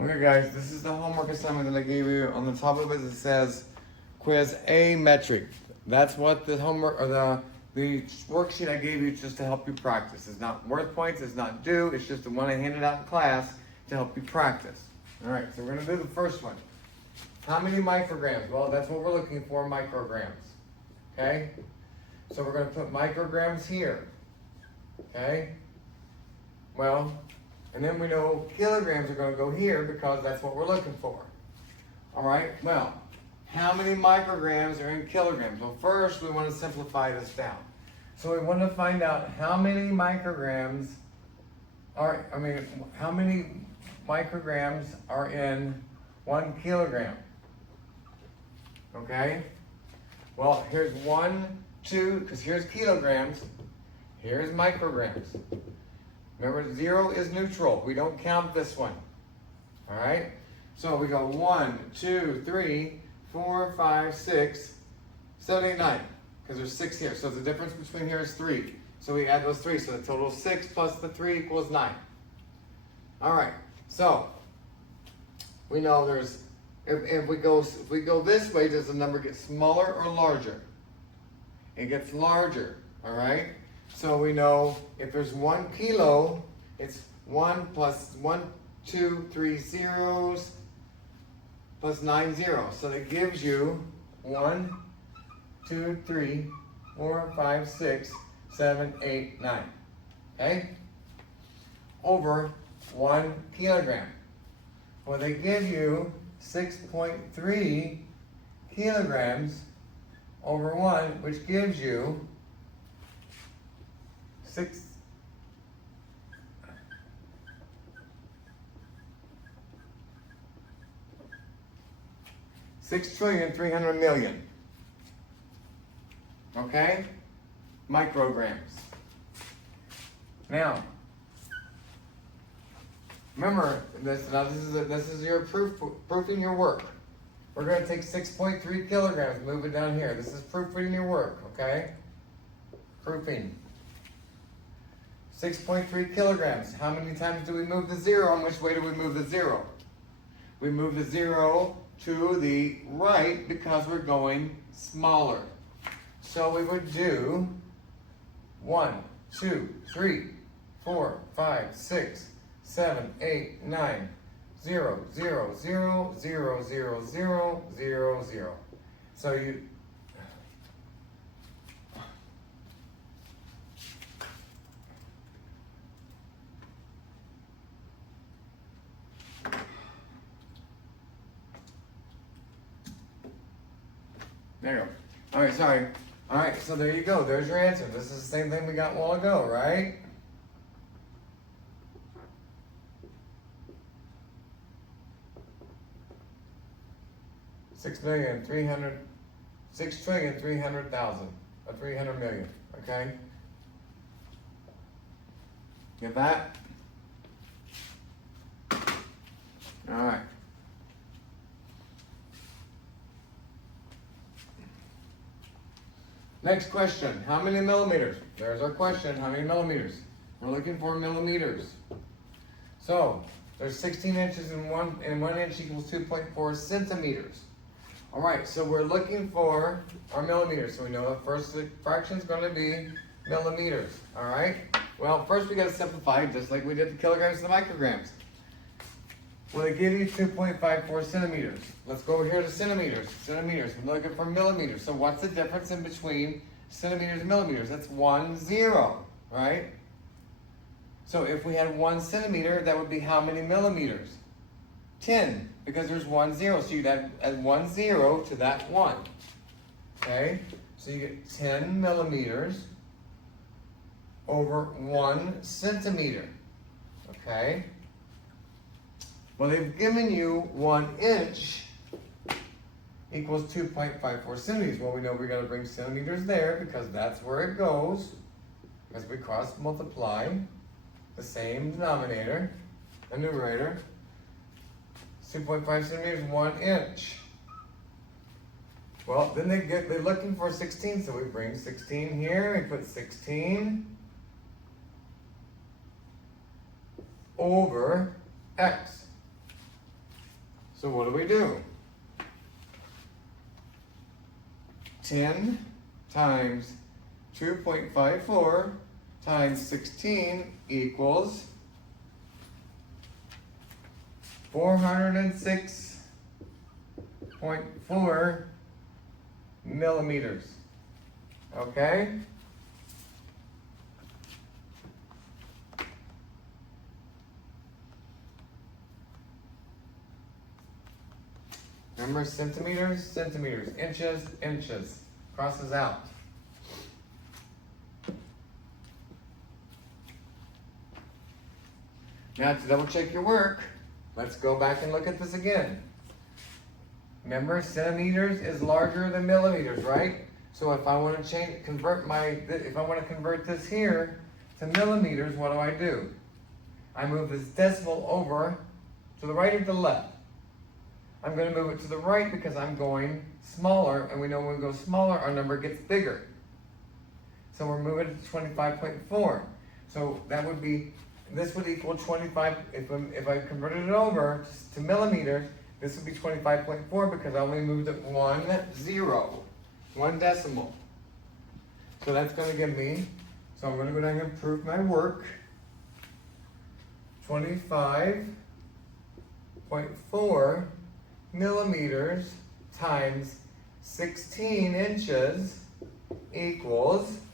Okay guys, this is the homework assignment that I gave you. On the top of it says quiz A metric. That's what the homework or the worksheet I gave you just to help you practice. It's not worth points, it's not due, it's just the one I handed out in class to help you practice. Alright, so we're gonna do the first one. How many micrograms? Well, that's what we're looking for, micrograms. Okay? So we're gonna put micrograms here. Okay? Well, and then we know kilograms are going to go here because that's what we're looking for. All right, well, how many micrograms are in kilograms? Well, first we want to simplify this down. So we want to find out how many micrograms how many micrograms are in 1 kilogram? Okay? Well, here's 1, 2, because here's kilograms, here's micrograms. Remember, 0 is neutral. We don't count this one. All right? So we go 1, 2, 3, 4, 5, 6, 7, 8, 9. Because there's 6 here. So the difference between here is 3. So we add those 3. So the total is 6 plus the 3 equals 9. All right. So we know there's, if we go this way, does the number get smaller or larger? It gets larger. All right? So we know if there's 1 kilo, it's 1 plus 1, 2, 3 zeros plus 9 zeros. So that gives you 1, 2, 3, 4, 5, 6, 7, 8, 9. Okay? Over 1 kilogram. Well, they give you 6.3 kilograms over 1, which gives you 6,300,000,000. Okay? Micrograms. Now, remember this. Now this is your proofing your work. We're going to take 6.3 kilograms, move it down here. This is proofing your work. Okay? Proofing. 6.3 kilograms. How many times do we move the 0? And which way do we move the 0? We move the 0 to the right because we're going smaller. So we would do 1, 2, 3, 4, 5, 6, 7, 8, 9, 0, 0, 0, 0, 0, 0, 0, 0. So you There you go. All right, sorry. All right, so there you go. There's your answer. This is the same thing we got a while ago, right? Six trillion three hundred thousand, 300 million. Okay. Get that? All right. Next question, how many millimeters? There's our question, how many millimeters? We're looking for millimeters. So, there's 16 inches and 1 inch equals 2.4 centimeters. All right, so we're looking for our millimeters. So we know the first fraction is going to be millimeters. All right, well, first we got to simplify just like we did the kilograms and the micrograms. Well, they give you 2.54 centimeters. Let's go over here to centimeters. Centimeters, we're looking for millimeters. So what's the difference in between centimeters and millimeters? That's 1 0, right? So if we had 1 centimeter, that would be how many millimeters? 10, because there's 1 0. So you'd add 1 0 to that 1. Okay? So you get 10 millimeters over 1 centimeter. Okay? Well, they've given you 1 inch equals 2.54 centimeters. Well, we know we got to bring centimeters there because that's where it goes. As we cross multiply the same denominator, the numerator. 2.5 centimeters, 1 inch. Well, then they're looking for 16, so we bring 16 here. We put 16 over x. So what do? 10 times 2.54 times 16 equals 406.4 millimeters. Okay? Remember centimeters, centimeters, inches, inches. Crosses out. Now to double check your work, let's go back and look at this again. Remember, centimeters is larger than millimeters, right? So if I want to if I want to convert this here to millimeters, what do? I move this decimal over to the right or to the left. I'm going to move it to the right because I'm going smaller, and we know when we go smaller, our number gets bigger. So we're moving it to 25.4. So that would be, this would equal 25, if I converted it over to millimeters, this would be 25.4 because I only moved it 1 decimal. So that's going to give me, so I'm going to go down and prove my work. 25.4 millimeters times 16 inches equals 4.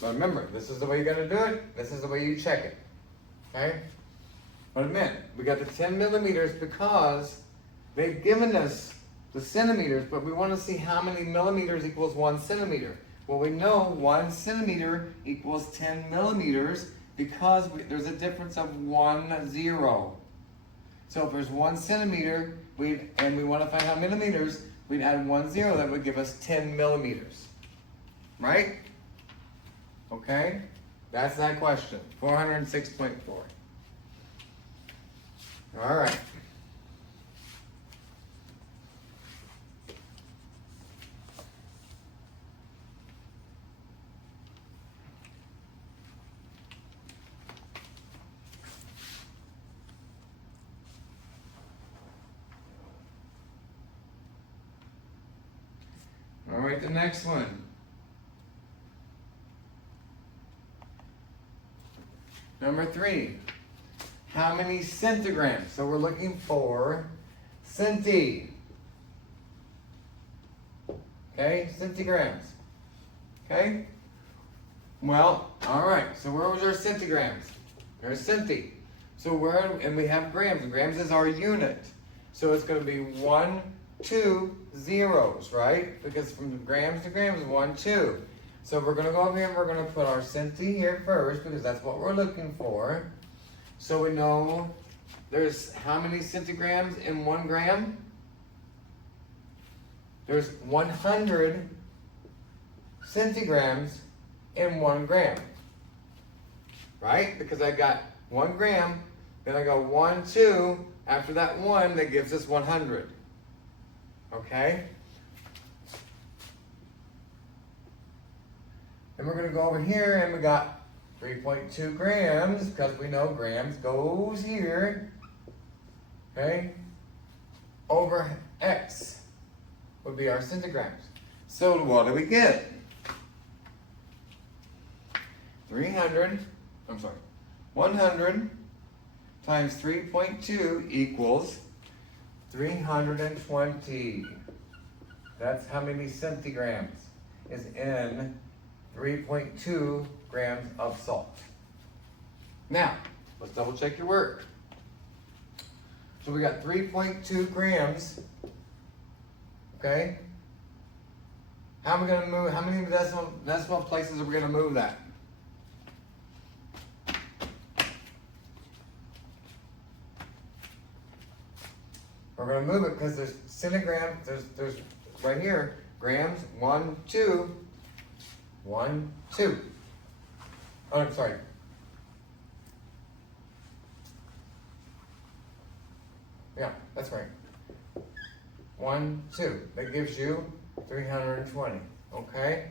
But remember, this is the way you're going to do it. This is the way you check it. Okay? But a minute, we got the 10 millimeters because they've given us the centimeters, but we want to see how many millimeters equals 1 centimeter. Well, we know 1 centimeter equals 10 millimeters because there's a difference of 1 0. So if there's 1 centimeter, and we want to find how millimeters, we'd add 1 0. That would give us 10 millimeters. Right? Okay? That's that question. 406.4. All right. All right, the next one. Number 3. How many centigrams? So we're looking for centi. Okay, centigrams. Okay? Well, all right. So where was our centigrams? There's centi. So and we have grams. Grams is our unit. So it's going to be 1, 2 zeros, right? Because from grams to grams, 1, 2. So we're going to go over here and we're going to put our centi here first because that's what we're looking for. So we know there's how many centigrams in 1 gram? There's 100 centigrams in 1 gram. Right? Because I got 1 gram, then I got 1, 2. After that 1, that gives us 100. Okay? Then we're going to go over here and we got 3.2 grams because we know grams goes here. Okay? Over X would be our centigrams. So what do we get? 100 times 3.2 equals 320. That's how many centigrams is in 3.2 grams of salt. Now, let's double check your work. So we got 3.2 grams. Okay? How am I going to move? How many decimal places are we going to move that? We're going to move it because there's centigrams, there's right here, grams, 1, 2, 1, 2. Oh, I'm sorry. Yeah, that's right. 1, 2. That gives you 320. Okay?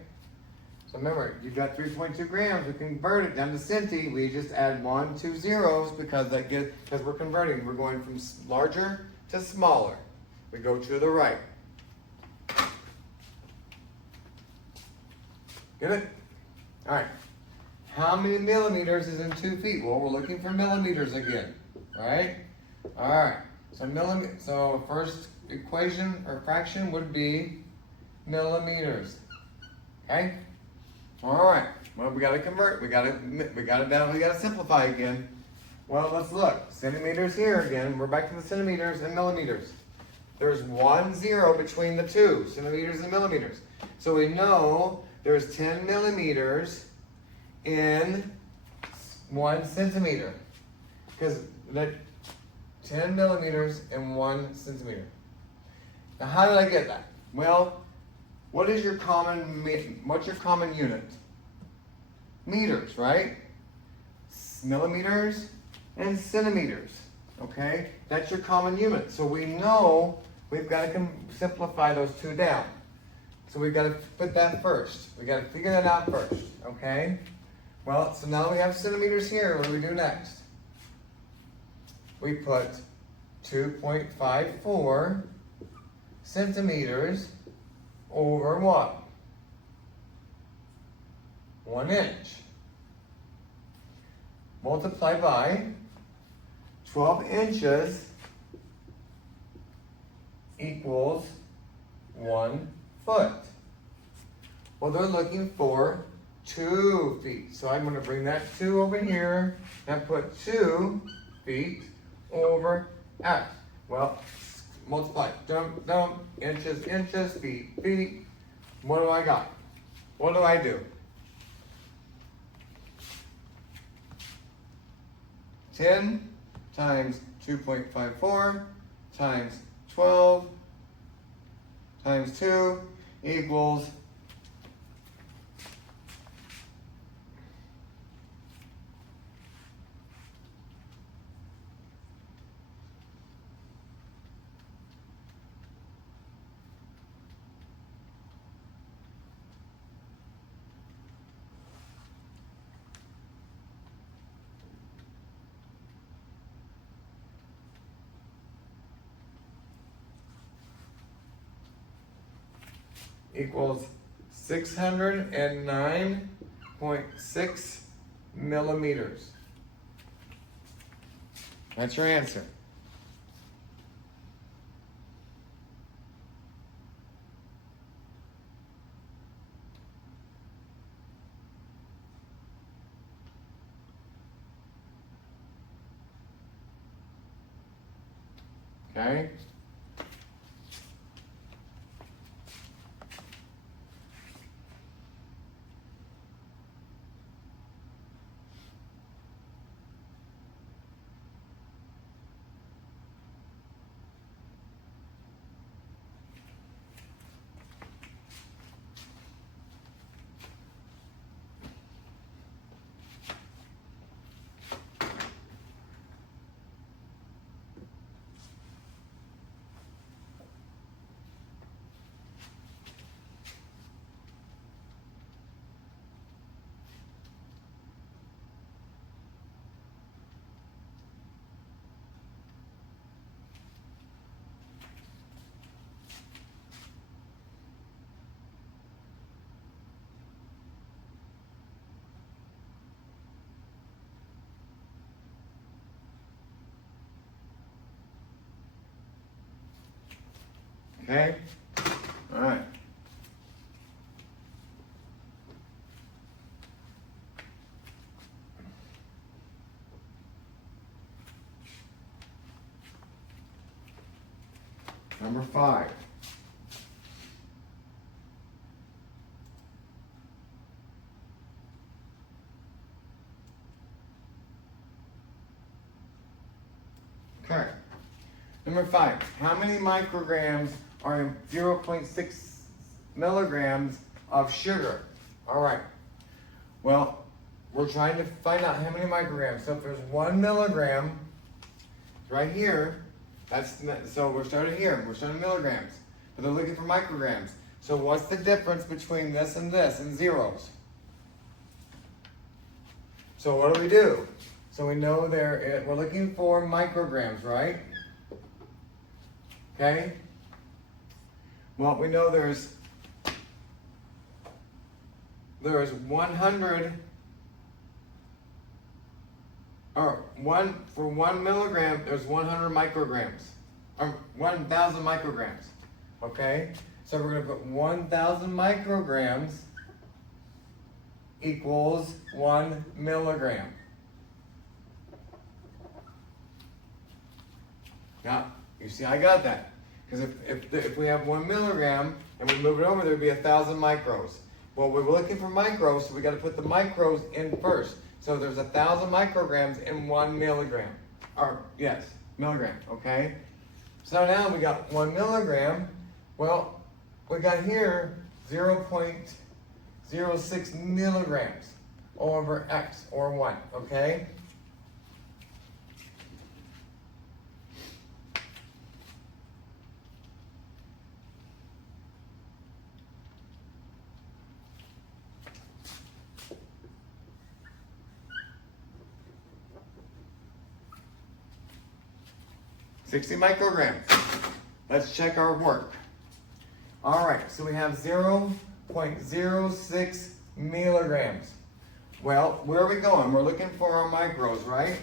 So remember, you've got 3.2 grams. We convert it down to centi. We just add 1, 2 zeros because we're converting. We're going from larger to smaller. We go to the right. Get it? All right. How many millimeters is in 2 feet? Well, we're looking for millimeters again. All right? All right. So first equation or fraction would be millimeters. Okay? All right. Well, we got to convert. We got to simplify again. Well, let's look. Centimeters here again. We're back to the centimeters and millimeters. There's 1 0 between the two, centimeters and millimeters. So we know there's 10 millimeters in 1 centimeter. Because that 10 millimeters in 1 centimeter. Now, how did I get that? Well, what's your common unit? Meters, right? Millimeters and centimeters. Okay? That's your common unit. So we know we've got to simplify those two down. So we've got to put that first. We've got to figure that out first. Okay? Well, so now we have centimeters here. What do we do next? We put 2.54 centimeters over what? 1 inch. Multiply by 12 inches equals 1 foot. Well, they're looking for 2 feet. So I'm going to bring that 2 over here and put 2 feet over X. Well, multiply. Dump, dump. Inches, inches. Feet, feet. What do I got? What do I do? 10 times 2.54 times 12 times 2 equals equals 609.6 millimeters. That's your answer. Okay? Okay? All right. Number 5. Okay. Number 5. How many micrograms are in 0.6 milligrams of sugar? All right. Well, we're trying to find out how many micrograms. So if there's 1 milligram, right here, so we're starting here, we're starting milligrams, but they're looking for micrograms. So what's the difference between this and zeros? So what do? So we know we're looking for micrograms, right? Okay? Well, we know there's 100, or for 1 milligram, there's 100 micrograms, or 1,000 micrograms, okay? So we're gonna put 1,000 micrograms equals 1 milligram. Now, you see I got that. Because if we have 1 milligram and we move it over, there'd be 1,000 micros. Well, we're looking for micros, so we got to put the micros in first. So there's 1,000 micrograms in 1 milligram. Or, yes, milligram, okay? So now we got 1 milligram. Well, we got here 0.06 milligrams over X, or 1, okay? $60 micrograms. Let's check our work. All right, so we have 0.06 milligrams. Well, where are we going? We're looking for our micros, right?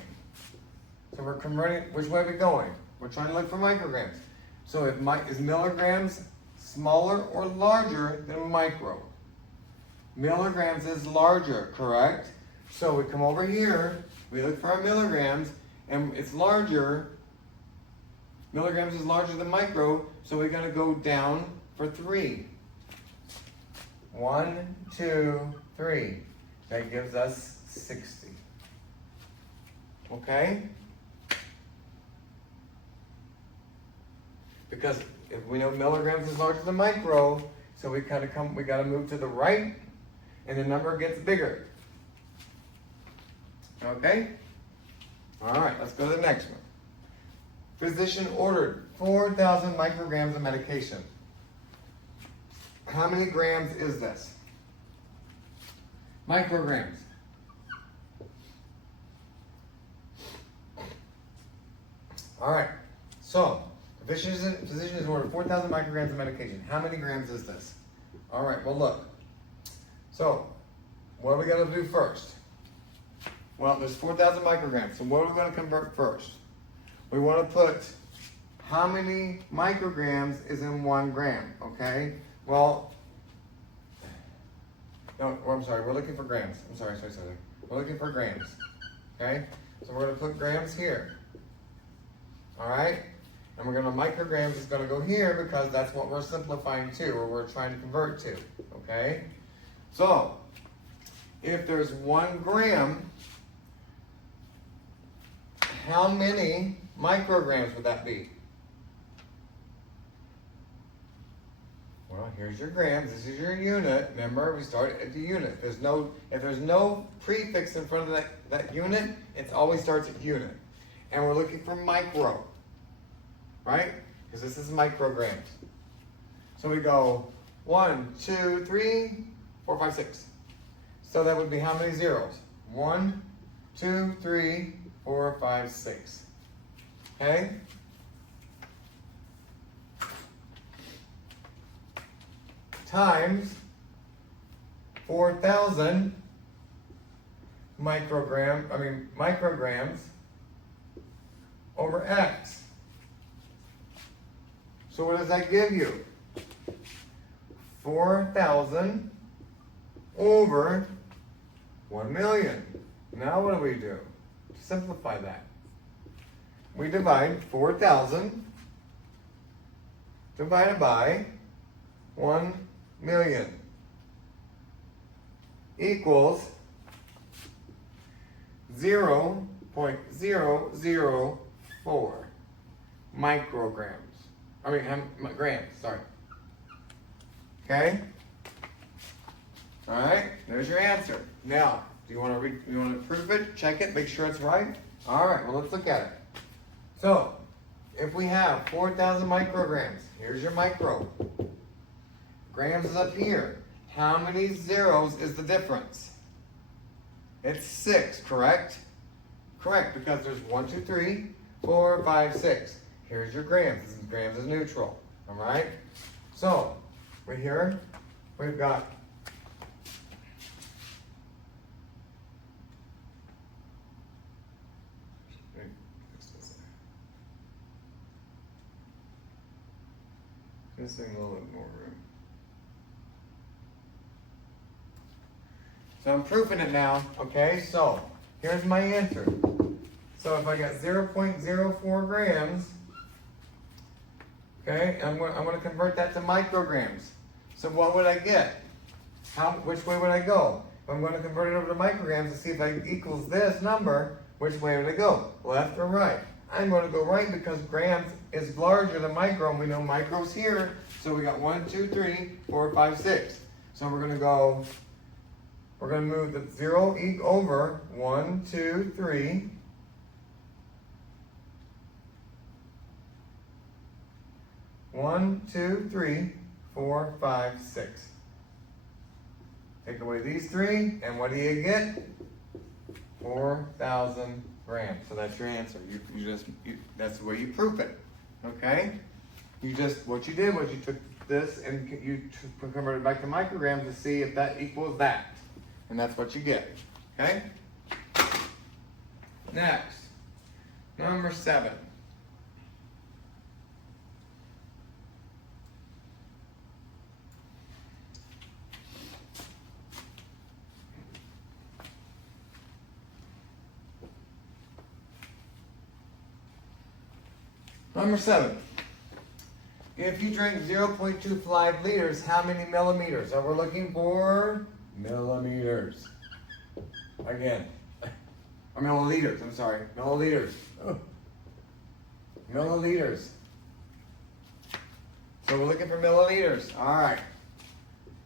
So we're converting, which way are we going? We're trying to look for micrograms. So is milligrams smaller or larger than micro? Milligrams is larger, correct? So we come over here, we look for our milligrams, and it's larger. Milligrams is larger than micro, so we're going to go down for 3. 1, 2, 3. That gives us 60. Okay? Because if we know milligrams is larger than micro, so we got to move to the right, and the number gets bigger. Okay? All right, let's go to the next one. Physician ordered 4,000 micrograms of medication. How many grams is this? Micrograms. All right, so the physician has ordered 4,000 micrograms of medication. How many grams is this? All right, well look. So, what are we going to do first? Well, there's 4,000 micrograms, so what are we going to convert first? We want to put how many micrograms is in 1 gram, okay? Well, no, I'm sorry, we're looking for grams. I'm sorry. We're looking for grams, okay? So we're going to put grams here, all right? And we're going to, micrograms is going to go here because that's what we're simplifying to, or we're trying to convert to, okay? So, if there's 1 gram, how many micrograms would that be? Well, here's your grams. This is your unit. Remember, we started at the unit. If there's no prefix in front of that unit, it always starts at unit. And we're looking for micro, right? Because this is micrograms. So we go 1, 2, 3, 4, 5, 6. So that would be how many zeros? 1, 2, 3, 4, 5, 6. Okay? Times 4,000 micrograms over X. So what does that give you? 4,000 over 1 million. Now what do? To simplify that, we divide 4,000 divided by 1 million equals 0.004 micrograms. Grams, sorry. Okay? Alright, there's your answer. Now, Do you want to prove it? Check it. Make sure it's right. All right. Well, let's look at it. So, if we have 4,000 micrograms, here's your micro. Grams is up here. How many zeros is the difference? It's 6, correct? Correct, because there's 1, 2, 3, 4, 5, 6. Here's your grams. Grams is neutral. All right? So, right here, we've got missing a little bit more room. So I'm proofing it now, okay? So here's my answer. So if I got 0.04 grams, okay, I'm going to convert that to micrograms. So what would I get? Which way would I go? If I'm going to convert it over to micrograms to see if I equals this number, which way would I go? Left or right? I'm going to go right because grams is larger than micro, and we know micro's here. So we got 1, 2, 3, 4, 5, 6. So we're going to move the 0 over 1, 2, 3. 1, 2, 3, 4, 5, 6. Take away these 3, and what do you get? 4,000 grams. So that's your answer. That's the way you prove it. Okay? What you did was you took this and you converted it back to micrograms to see if that equals that. And that's what you get. Okay? Next, number 7. Number 7. If you drink 0.25 liters, how many millimeters? So we're looking for millimeters. Again. Or milliliters, I'm sorry. Milliliters. Oh. Milliliters. So we're looking for milliliters. Alright.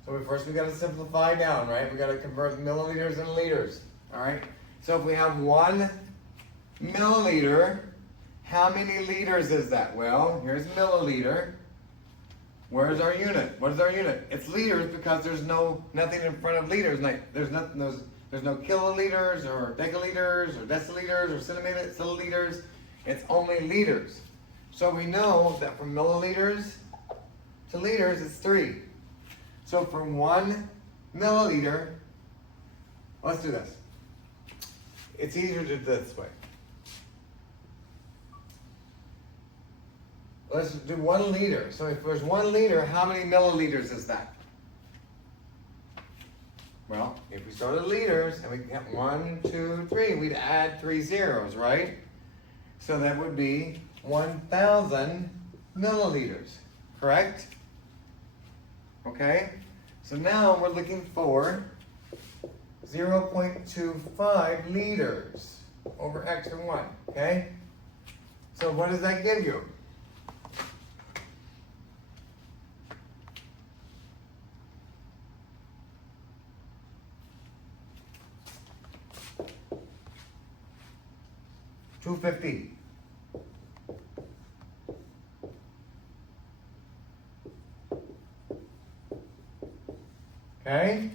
So first we got to simplify down, right? We got to convert milliliters into liters. Alright. So if we have 1 milliliter, how many liters is that? Well, here's milliliter. Where's our unit? What is our unit? It's liters because there's nothing in front of liters. Like there's no kiloliters or decaliters or deciliters or centiliters. It's only liters. So we know that from milliliters to liters it's 3. So from 1 milliliter, let's do this. It's easier to do this way. Let's do 1 liter. So if there's 1 liter, how many milliliters is that? Well, if we start at liters and we get 1, 2, 3, we'd add 3 zeros, right? So that would be 1,000 milliliters, correct? Okay? So now we're looking for 0.25 liters over x and 1, okay? So what does that give you? $250. Okay?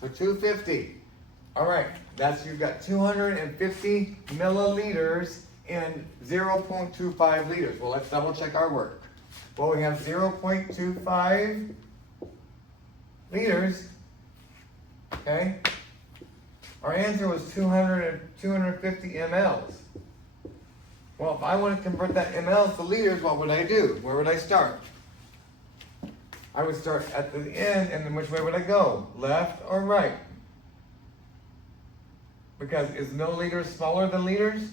So 250. All right, you've got 250 milliliters and 0.25 liters. Well, let's double check our work. Well, we have 0.25 liters. Okay? Our answer was 250 mLs. Well, if I want to convert that mLs to liters, what would I do? Where would I start? I would start at the end, and then which way would I go? Left or right? Because is milliliters smaller than liters?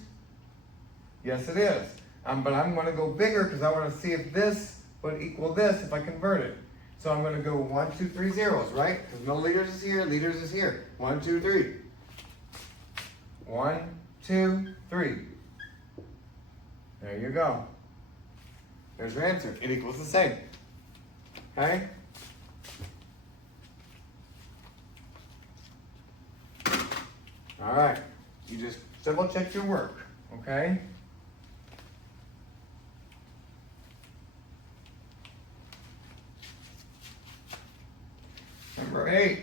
Yes, it is. But I'm going to go bigger because I want to see if this would equal this if I convert it. So I'm going to go 1, 2, 3 zeros, right? Because milliliters is here, liters is here. 1, 2, 3. 1, 2, 3. There you go. There's your answer. It equals the same. Okay? All right, you just double check your work, okay? Number 8.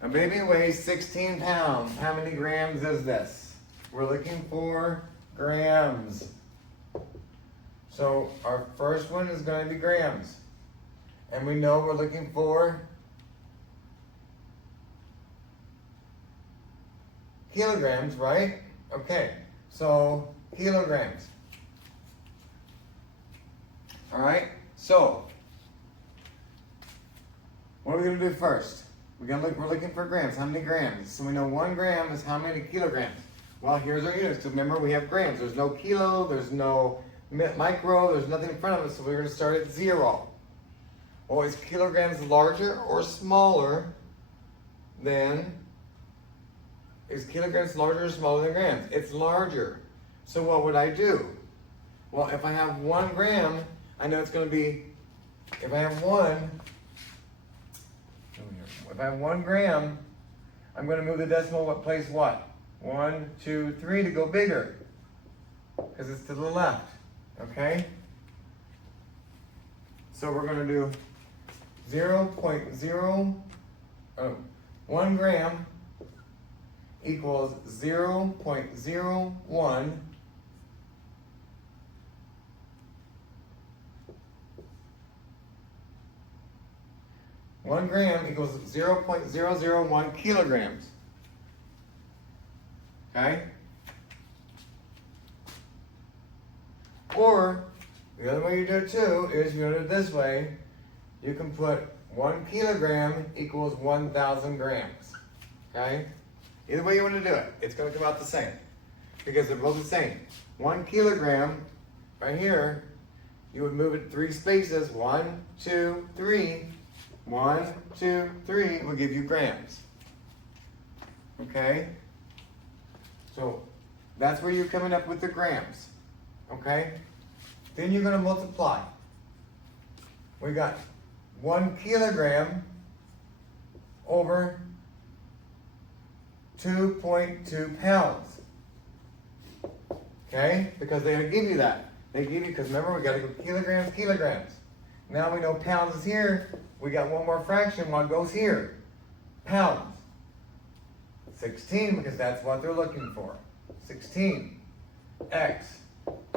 A baby weighs 16 pounds. How many grams is this? We're looking for grams. So our first one is going to be grams. And we know we're looking for kilograms, right? Okay, so kilograms. All right, so what are we going to do first? We're looking for grams. How many grams? So we know 1 gram is how many kilograms? Well, here's our units. So remember, we have grams. There's no kilo, there's no micro, there's nothing in front of us, so we're going to start at 0. Well, is kilograms larger or smaller than, is kilograms larger or smaller than grams? It's larger. So what would I do? Well, if I have 1 gram, I know it's going to be, if I have 1 gram, I'm going to move the decimal place what? 1, 2, 3 to go bigger, because it's to the left, okay? So we're going to do 1 gram equals 0.01 1 gram equals 0.001 kilograms. Okay? Or, the other way you do it too is you do it this way. You can put 1 kilogram equals 1,000 grams. Okay? Either way you want to do it, it's going to come out the same. Because they're both the same. 1 kilogram, right here, you would move it 3 spaces. 1, 2, 3. 1, 2, 3 will give you grams. Okay? So that's where you're coming up with the grams. Okay? Then you're going to multiply. We got 1 kilogram over 2.2 pounds. Okay? Because they're going to give you that. They give you, because remember, we got to go kilograms, kilograms. Now we know pounds is here. We got one more fraction. What goes here? Pounds. 16, because that's what they're looking for. 16. X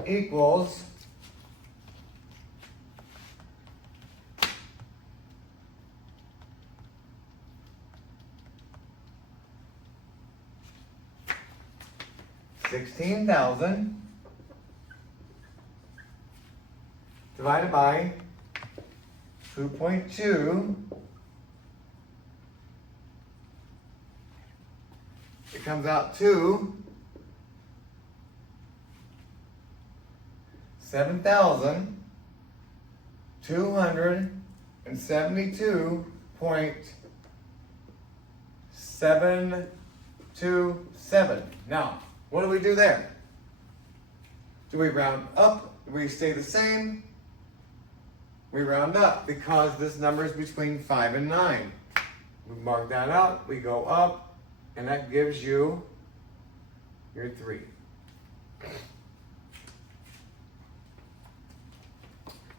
equals 16,000 divided by 2.2. It comes out to 7,272.727. Now, what do we do there? Do we round up? Do we stay the same? We round up because this number is between 5 and 9. We mark that out, we go up, and that gives you your 3.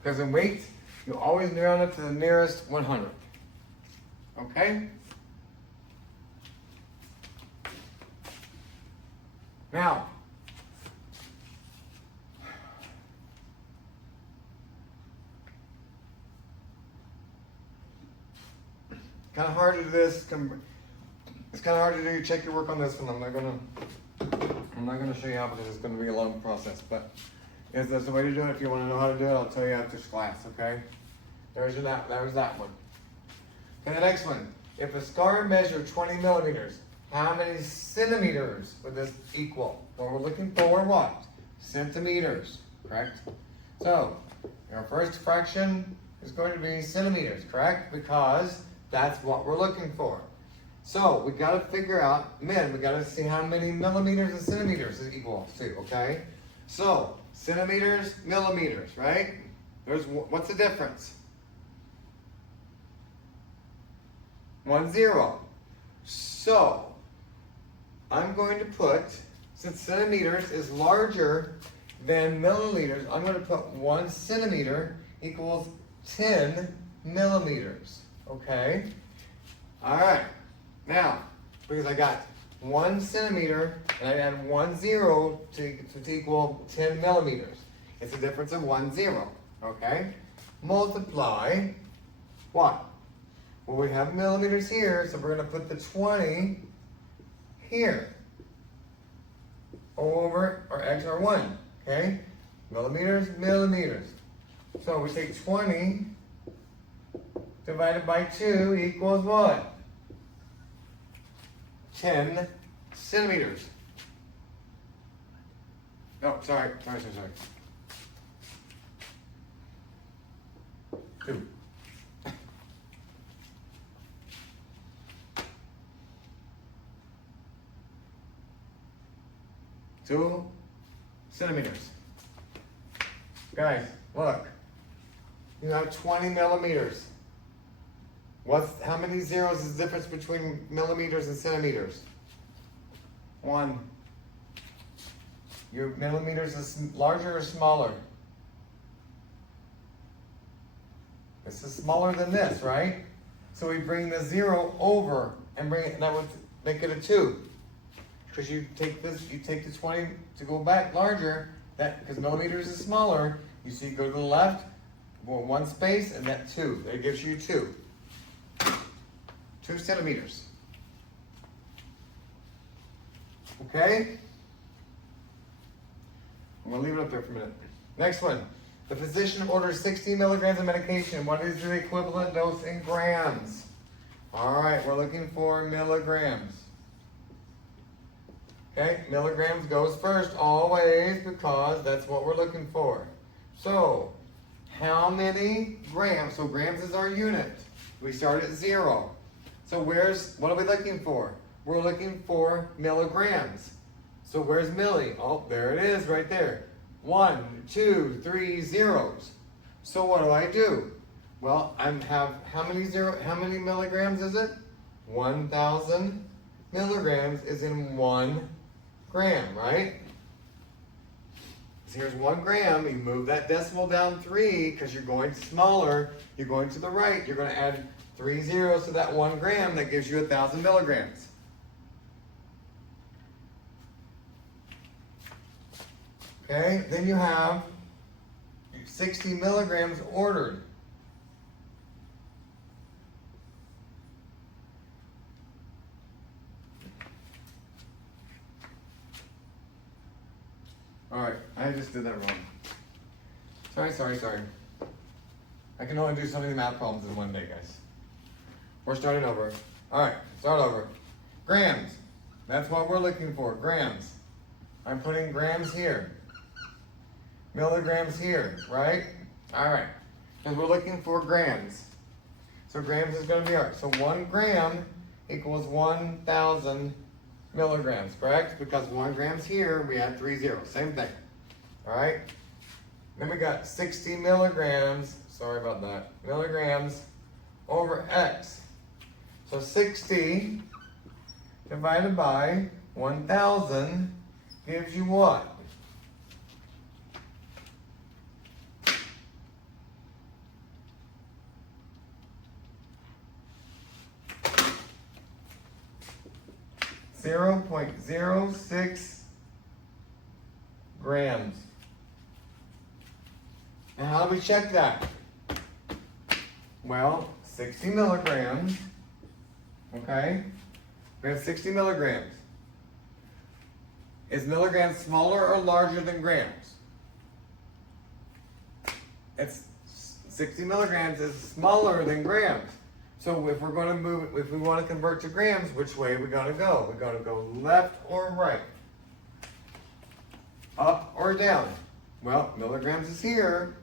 Because in weight, you always round up to the nearest 100. Okay? Now, kind of hard to do this. It's kind of hard to do. Check your work on this one. I'm not gonna show you how because it's gonna be a long process. But there's a way to do it. If you want to know how to do it, I'll tell you after class. Okay? There's that one. Okay, the next one. If a scar measured 20 millimeters, how many centimeters would this equal? Well, we're looking for what? Centimeters. Correct? So our first fraction is going to be centimeters. Correct? Because that's what we're looking for. So we got to figure out, we got to see how many millimeters and centimeters is equal to, okay? So centimeters, millimeters, right? What's the difference? 1 0. So, I'm going to put, since centimeters is larger than milliliters, I'm going to put 1 centimeter equals 10 millimeters. Okay? Alright. Now, because I got 1 centimeter and I add 1 0 to equal 10 millimeters. It's a difference of 1 0. Okay? Multiply what? Well, we have millimeters here, so we're going to put the 20 here over our x or 1. Okay? Millimeters, millimeters. So we take 20 divided by 2 equals what? 10 centimeters. Oh, sorry. 2. 2 centimeters. Guys, look. You have 20 millimeters. How many zeros is the difference between millimeters and centimeters? 1. Your millimeters is larger or smaller? This is smaller than this, right? So we bring the 0 over and bring it, that would make it a 2. Because you take the 20 to go back larger, because millimeters is smaller, you see, go to the left, go 1 space, and that 2. That gives you 2. 2 centimeters. Okay? I'm going to leave it up there for a minute. Next one. The physician orders 60 milligrams of medication. What is the equivalent dose in grams? All right, we're looking for milligrams. Okay, milligrams goes first always because that's what we're looking for. So, how many grams? So grams is our unit. We start at 0. So what are we looking for? We're looking for milligrams. So where's milli? Oh, there it is right there. 1, 2, 3 zeros. So what do? Well, how many milligrams is it? 1,000 milligrams is in 1 gram, right? So here's 1 gram. You move that decimal down 3 because you're going smaller. You're going to the right. You're going to add 3 zeros to that 1 gram. That gives you 1,000 milligrams. Okay, then you have 60 milligrams ordered. All right, I just did that wrong. Sorry. I can only do so many math problems in one day, guys. We're starting over. All right, start over. Grams, that's what we're looking for, grams. I'm putting grams here. Milligrams here, right? All right, because we're looking for grams. So grams is going to be ours. So 1 gram equals 1,000 milligrams, correct? Because 1 gram's here, we add 3 zeros. Same thing. All right? Then we got 60 milligrams, sorry about that, milligrams over X. So 60 divided by 1,000 gives you what? .06 grams. And how do we check that? Well, 60 milligrams, okay? We have 60 milligrams. Is milligrams smaller or larger than grams? It's 60 milligrams is smaller than grams. So if we're going to move, if we want to convert to grams, which way are we going to go? We're going to go left or right? Up or down? Well, milligrams is here.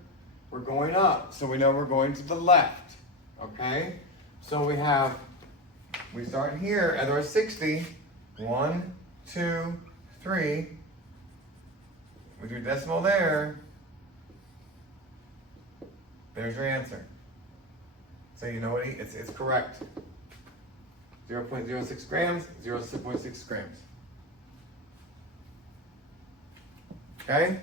We're going up, so we know we're going to the left. Okay? So we start here at our 60. 1, 2, 3. We do decimal there. There's your answer. So you know what? It's correct. 0.06 grams, 0.6 grams. Okay?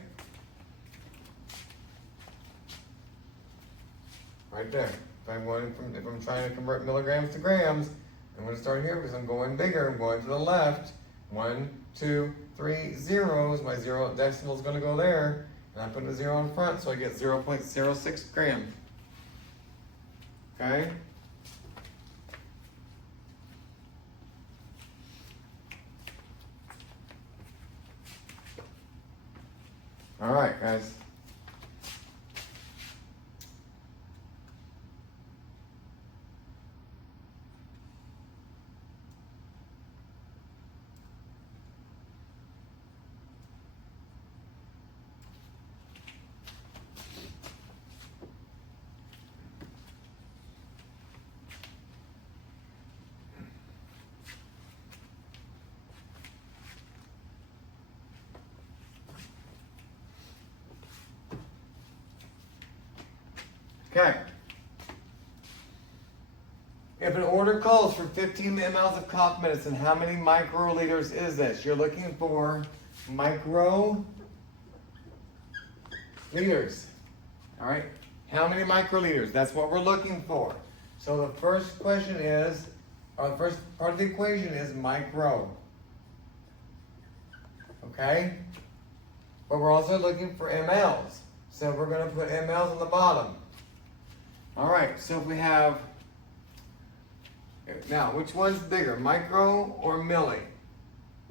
Right there. If I'm trying to convert milligrams to grams, I'm going to start here because I'm going bigger. I'm going to the left. 1, 2, 3 zeros. My zero decimal is going to go there. And I put a 0 in front, so I get 0.06 grams. Okay? All right, guys. Okay. If an order calls for 15 mLs of cough medicine, how many microliters is this? You're looking for microliters. All right? How many microliters? That's what we're looking for. So the first question is, or the first part of the equation is micro. Okay? But we're also looking for mLs. So we're going to put mLs on the bottom. All right, so if we have, now which one's bigger, micro or milli?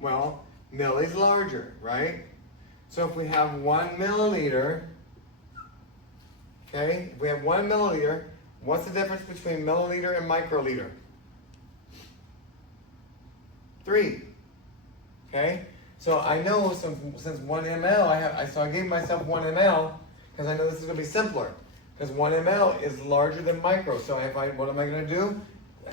Well, milli's larger, right? So if we have 1 milliliter, okay, if we have 1 milliliter, what's the difference between milliliter and microliter? 3, okay? So I know since 1 ml, so I gave myself 1 ml because I know this is going to be simpler. Because 1 ml is larger than micro. So what am I going to do?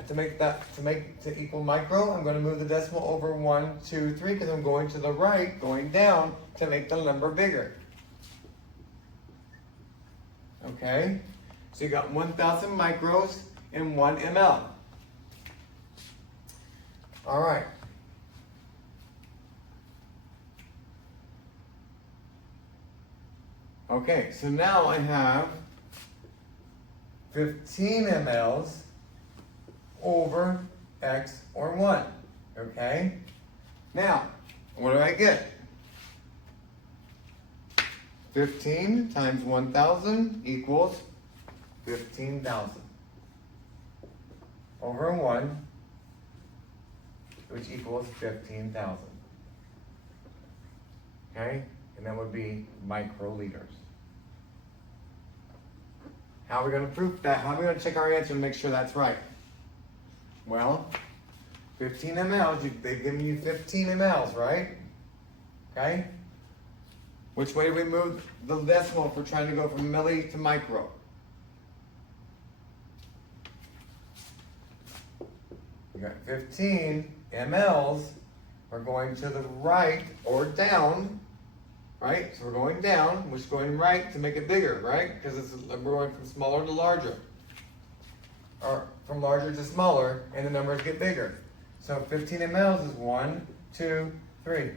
To equal micro, I'm going to move the decimal over 1, 2, 3 because I'm going to the right, going down to make the number bigger. Okay? So you got 1,000 micros in 1 ml. All right. Okay, so now I have 15 mLs over X or 1, okay? Now, what do I get? 15 times 1,000 equals 15,000 over 1, which equals 15,000, okay? And that would be microliters. How are we going to prove that? How are we going to check our answer and make sure that's right? Well, 15 mLs, they've given you 15 mLs, right? Okay? Which way do we move the decimal if we're trying to go from milli to micro? We got 15 mLs. We're going to the right or down. Right? So we're going down, which is going right to make it bigger, right? Because we're going from smaller to larger. Or from larger to smaller, and the numbers get bigger. So 15 mLs is 1, 2, 3.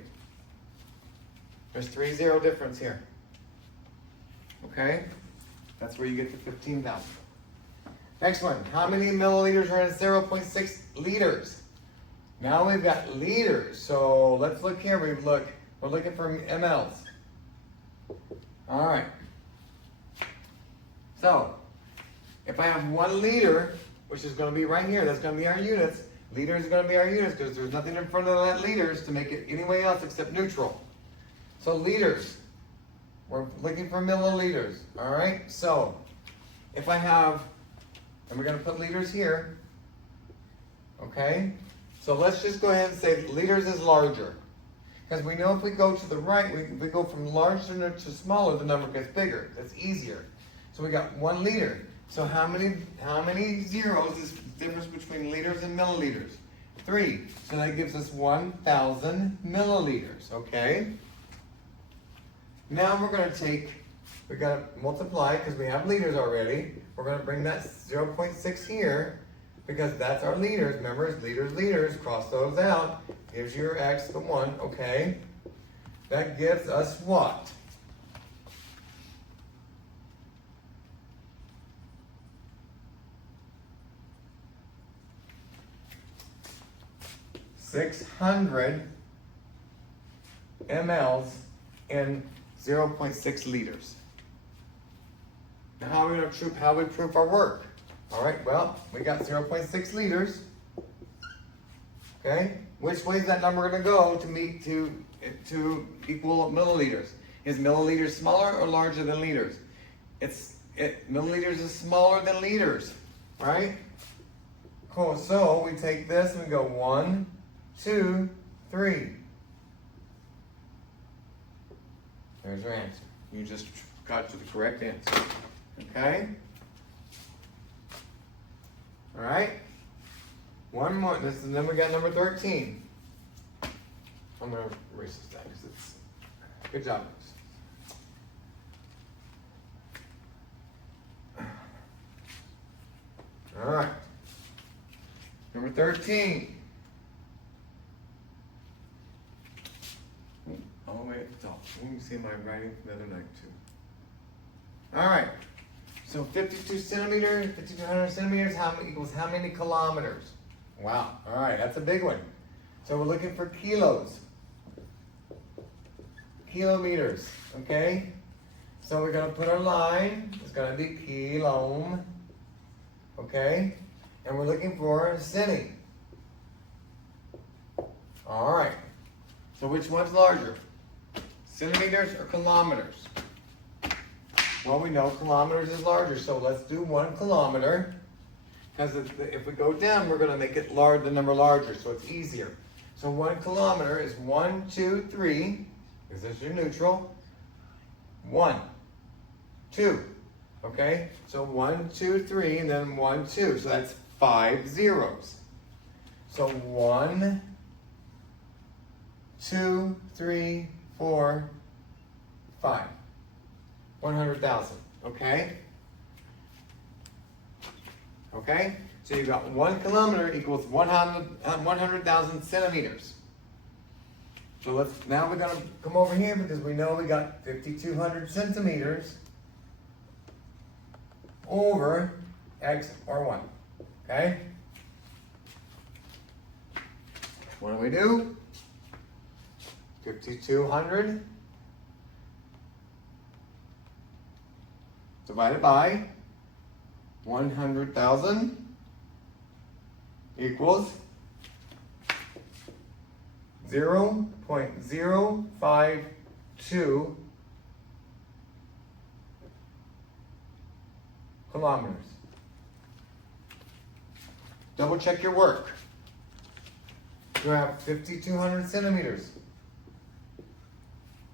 There's 3 0 difference here. Okay? That's where you get to 15,000. Next one. How many milliliters are in 0.6 liters? Now we've got liters. So let's look here. We're looking for mLs. All right. So, if I have 1 liter, which is going to be right here, that's going to be our units. Liter is going to be our units because there's nothing in front of that liters to make it any way else except neutral. So liters, we're looking for milliliters. All right. So, if I have, and we're going to put liters here. Okay. So let's just go ahead and say liters is larger. Because we know if we go to the right, if we go from larger to smaller, the number gets bigger. That's easier. So we got 1 liter. So how many zeros is the difference between liters and milliliters? 3. So that gives us 1,000 milliliters, okay? Now we're going to we got to multiply because we have liters already. We're going to bring that 0.6 here. because that's our liters. Remember, it's liters. Cross those out. Gives your x the 1, okay? That gives us what? (600 mLs in 0.6 liters. Now how are we going to prove our work? All right, well, we got 0.6 liters. Okay, which way is that number going to go to equal milliliters? Is milliliters smaller or larger than liters? Milliliters is smaller than liters, right? Cool. So we take this and we go 1, 2, 3. There's your answer. You just got to the correct answer. Okay? All right? One more. And then we got number 13. I'm going to erase this down because it's good job. All right. Number 13. All the way at the top. You can see my writing from the other night too. All right. So 52 centimeters, 5,200 centimeters, equals how many kilometers? Wow. All right, that's a big one. So we're looking for kilos. Kilometers, okay? So we're going to put our line. It's going to be kilom, okay? And we're looking for centi. All right. So which one's larger? Centimeters or kilometers? Well, we know kilometers is larger, so let's do 1 kilometer. Because if we go down, we're going to make it the number larger, so it's easier. So 1 kilometer is 1, 2, 3, because this is your neutral. 1, 2, okay? So 1, 2, 3, and then 1, 2. So that's 5 zeros. So 1, 2, 3, 4, 5. 100,000, okay? Okay? So you've got 1 kilometer equals 100,000 centimeters. So now we're gonna come over here because we know we got 5,200 centimeters over x or 1, okay? What do? 5,200 divided by 100,000 equals 0.052 kilometers. Double check your work. You have 5,200 centimeters.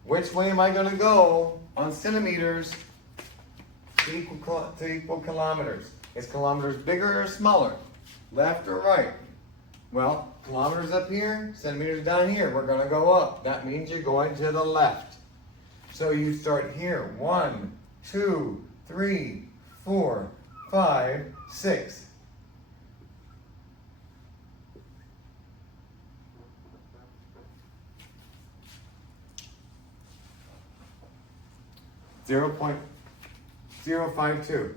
Which way am I going to go on centimeters to equal kilometers? Is kilometers bigger or smaller? Left or right? Well, kilometers up here, centimeters down here. We're going to go up. That means you're going to the left. So you start here. 1, 2, 3, 4, 5, 6. .052.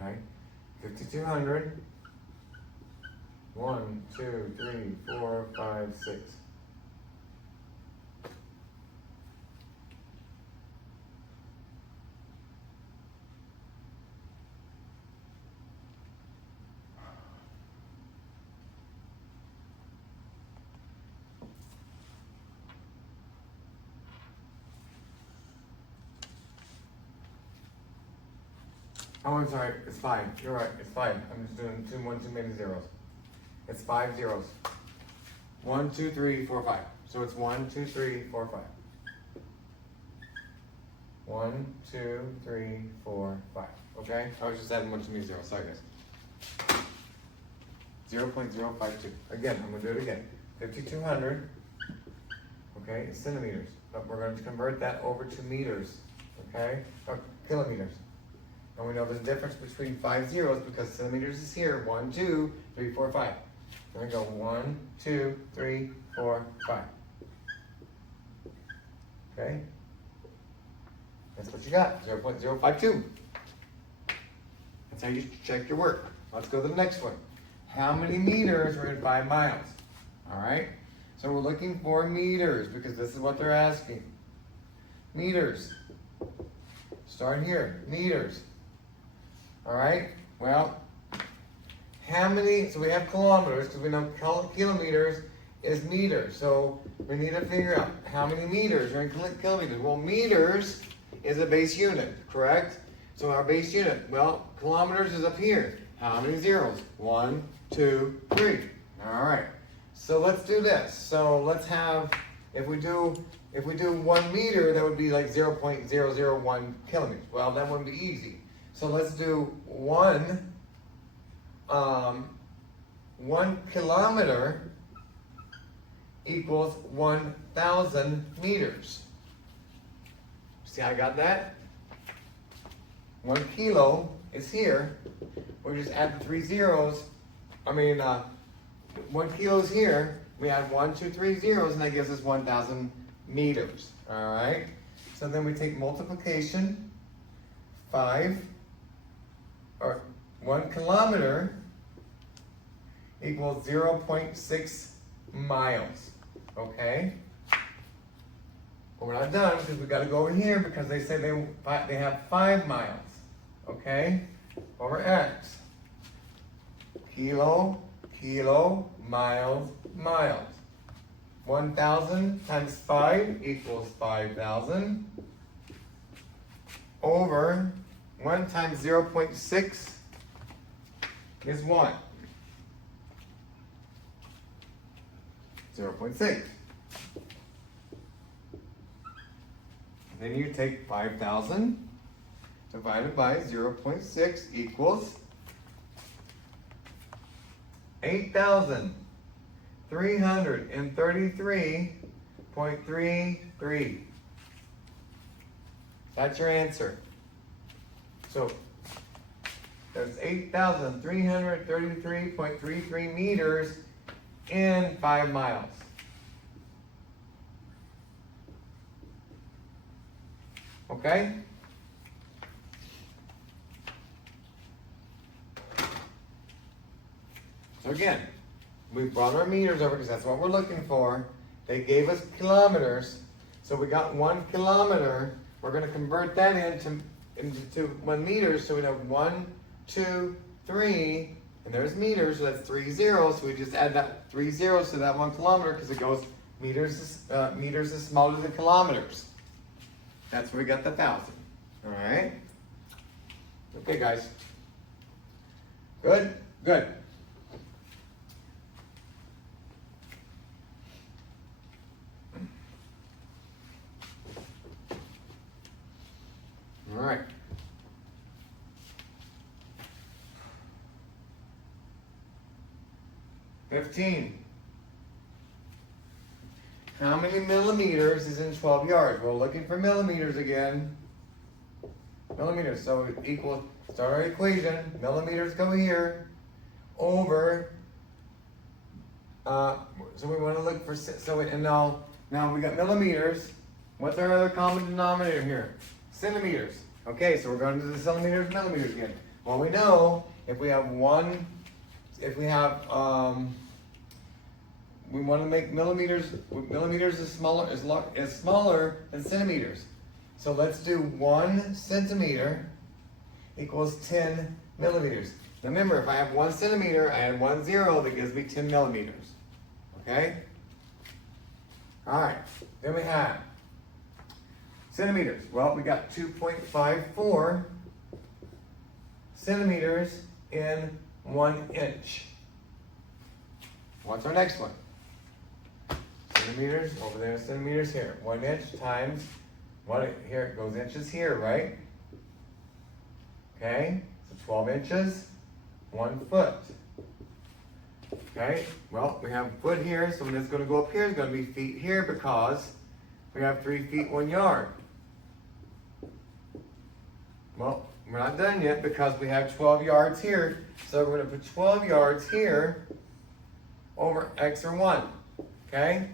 Okay, 5,200. 1, 2, 3, 4, 5, 6. Oh, I'm sorry, it's 5. You're right, it's 5. I'm just doing too many zeros. It's 5 zeros. 1, 2, 3, 4, 5. So it's 1, 2, 3, 4, 5. 1, 2, 3, 4, 5. Okay? I was just adding 1 too many zeros. Sorry, guys. 0.052. Again, I'm going to do it again. 5,200, okay, centimeters. But we're going to convert that over to meters, okay, or kilometers. And we know there's a difference between 5 zeros because centimeters is here. 1, 2, 3, 4, 5. Then we go 1, 2, 3, 4, 5. Okay? That's what you got, 0.052. That's how you check your work. Let's go to the next one. How many meters are in 5 miles? All right? So we're looking for meters because this is what they're asking. Meters. Start here, meters. All right, well, how many, so we have kilometers because we know kilometers is meters. So we need to figure out how many meters are in kilometers. Well, meters is a base unit, correct? So our base unit, well, kilometers is up here. How many zeros? 1, 2, 3. All right, so let's do this. So let's have, if we do 1 meter, that would be like 0.001 kilometers. Well, that wouldn't be easy. So let's do 1 kilometer equals 1,000 meters. See how I got that? 1 kilo is here. We just add the 3 zeros. 1 kilo is here. We add 1, 2, 3 zeros, and that gives us 1,000 meters. All right. So then we take multiplication. 5. Or 1 kilometer equals 0.6 miles, okay? But we're not done because we got to go over here because they say they have 5 miles, okay? Over x. Kilo, miles, miles. 1,000 times 5 equals 5,000 over 1 times 0.6 is what? 0.6. Then you take 5,000 divided by 0.6 equals 8,333.33. That's your answer. So that's 8,333.33 meters in 5 miles. Okay? So again, we brought our meters over because that's what we're looking for. They gave us kilometers. So we got 1 kilometer. We're going to convert that into 1 meter. So we have 1, 2, 3, and there's meters. So that's 3 zeros. So we just add that 3 zeros to that 1 kilometer because it goes meters is smaller than kilometers. That's where we got the 1,000. All right. Okay, guys. Good. Good. All right. "15. How many millimeters is in 12 yards? We're looking for millimeters again. Millimeters. So it equals, start our equation. Millimeters go here. Over. So we want to look for, and now we got millimeters. What's our other common denominator here? Centimeters. Okay, so we're going to the centimeters, millimeters again. Well, we know if we have we want to make millimeters is smaller than centimeters. So let's do 1 centimeter equals 10 millimeters. Now remember, if I have 1 centimeter, I add 1 zero, that gives me 10 millimeters. Okay? All right, then we have centimeters. Well, we got 2.54 centimeters in 1 inch. What's our next one? Centimeters, over there, centimeters here. 1 inch times, here it goes inches here, right? Okay, so 12 inches, 1 foot. Okay, well, we have a foot here, so when it's gonna go up here, it's gonna be feet here because we have 3 feet, 1 yard. Well, we're not done yet because we have 12 yards here. So we're gonna put 12 yards here over X or 1, okay?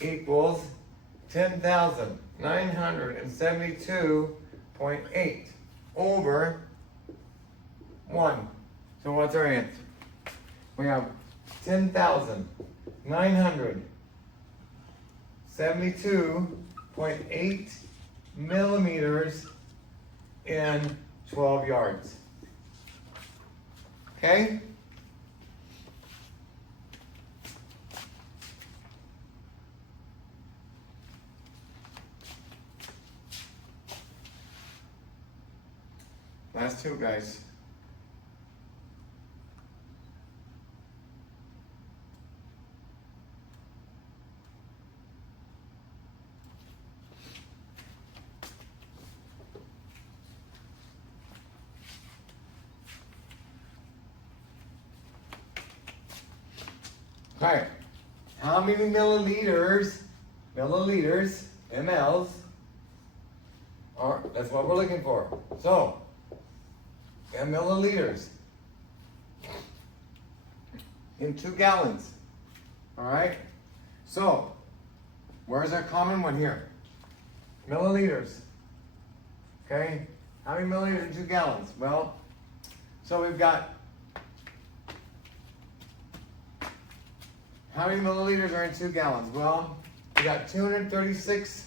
Equals 10,972.8 over 1. So what's our answer? We have 10,972.8 millimeters in 12 yards. Okay? Last two, guys. All right. How many milliliters, mLs, that's what we're looking for. So, and milliliters in 2 gallons. All right. So, where's our common one here? Milliliters. Okay. How many milliliters in 2 gallons? Well, so we've got, how many milliliters are in 2 gallons? Well, we got 236.6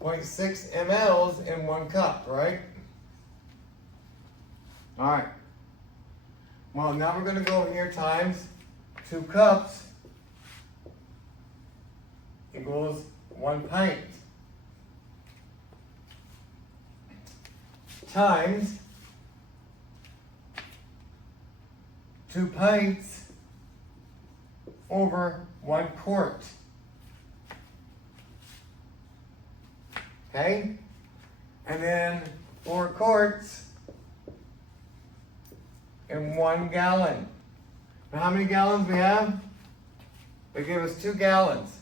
mLs in 1 cup, right? All right. Well, now we're going to go here times 2 cups equals 1 pint times 2 pints over 1 quart. Okay? And then 4 quarts in 1 gallon. Now how many gallons we have? They gave us 2 gallons.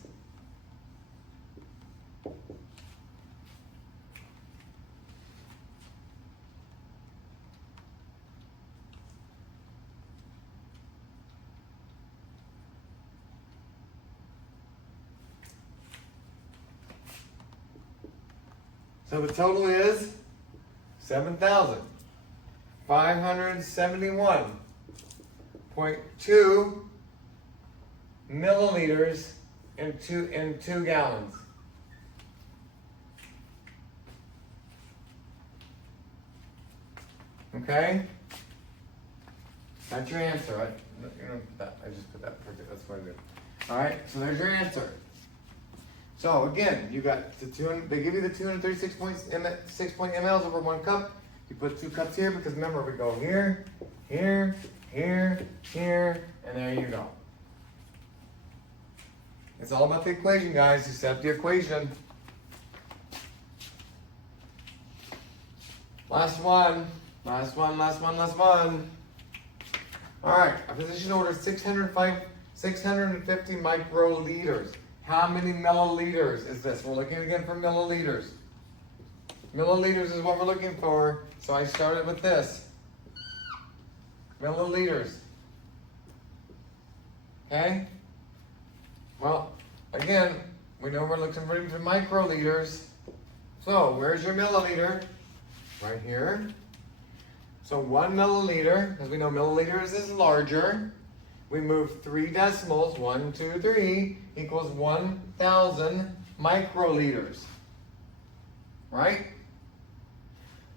So the total is 7,571.2 milliliters in 2 gallons. Okay? That's your answer, right? I just put that, that's what I did. Alright, so there's your answer. So again, you got the they give you the 236.6 mLs over 1 cup. You put 2 cups here because remember we go here, here, here, here, and there you go. It's all about the equation, guys. You set up the equation. Last one. All right, a physician orders 650 microliters. How many milliliters is this? We're looking again for milliliters. Milliliters is what we're looking for. So I started with this. Milliliters. Okay? Well, again, we know we're looking for microliters. So where's your milliliter? Right here. So 1 milliliter, as we know milliliters is larger. We move 3 decimals, 1, 2, 3, equals 1,000 microliters. Right?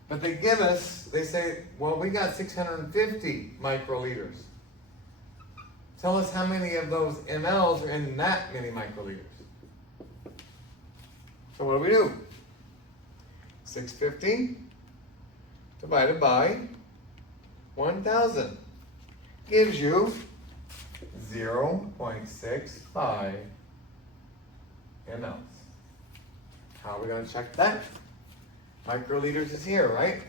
But they give us, they say, well, we got 650 microliters. Tell us how many of those mLs are in that many microliters. So what do? 650 divided by 1,000 gives you 0.65 mLs. How are we going to check that? Microliters is here, right?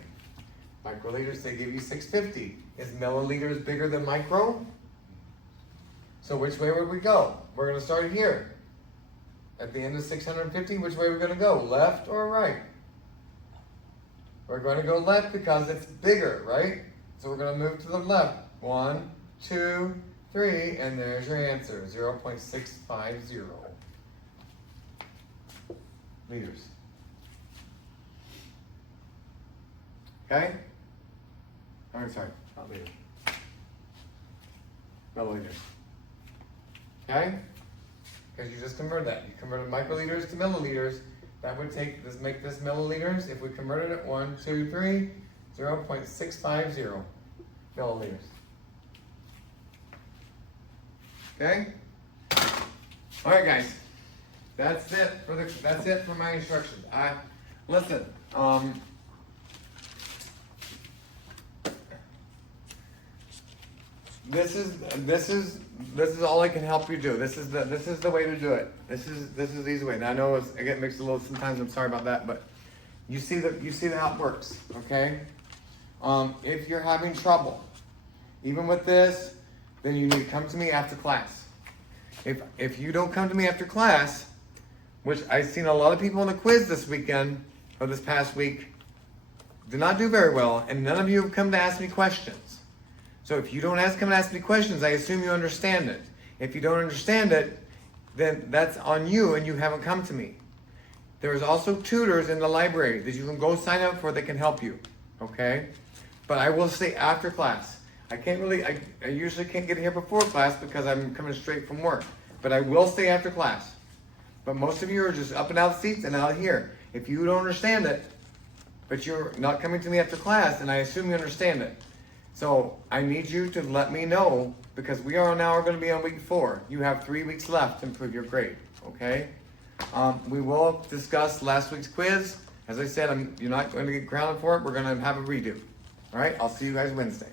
Microliters, they give you 650. Is milliliters bigger than micro? So which way would we go? We're going to start here. At the end of 650, which way are we going to go? Left or right? We're going to go left because it's bigger, right? So we're going to move to the left. 1, 2, 3, and there's your answer, 0.650 liters. Okay? I'm sorry, not liters. Milliliters. Okay? Because you just converted that. You converted microliters to milliliters. That would make this milliliters. If we converted it, 1, 2, 3, 0.650 milliliters. Okay? All right, guys. That's it for my instructions. Listen. This is all I can help you do. This is the way to do it. This is the easy way. Now I know I get mixed a little sometimes. I'm sorry about that, but you see how it works. Okay. If you're having trouble, even with this, then you need to come to me after class. If you don't come to me after class, which I've seen a lot of people in the quiz this weekend or this past week, did not do very well, and none of you have come to ask me questions. So if you don't come and ask me questions, I assume you understand it. If you don't understand it, then that's on you and you haven't come to me. There's also tutors in the library that you can go sign up for that can help you, okay? But I will say after class. I usually can't get here before class because I'm coming straight from work. But I will stay after class. But most of you are just up and out of seats and out of here. If you don't understand it, but you're not coming to me after class, and I assume you understand it. So I need you to let me know, because we are now going to be on week 4. You have 3 weeks left to improve your grade, okay? We will discuss last week's quiz. As I said, you're not going to get grounded for it. We're going to have a redo. All right, I'll see you guys Wednesday.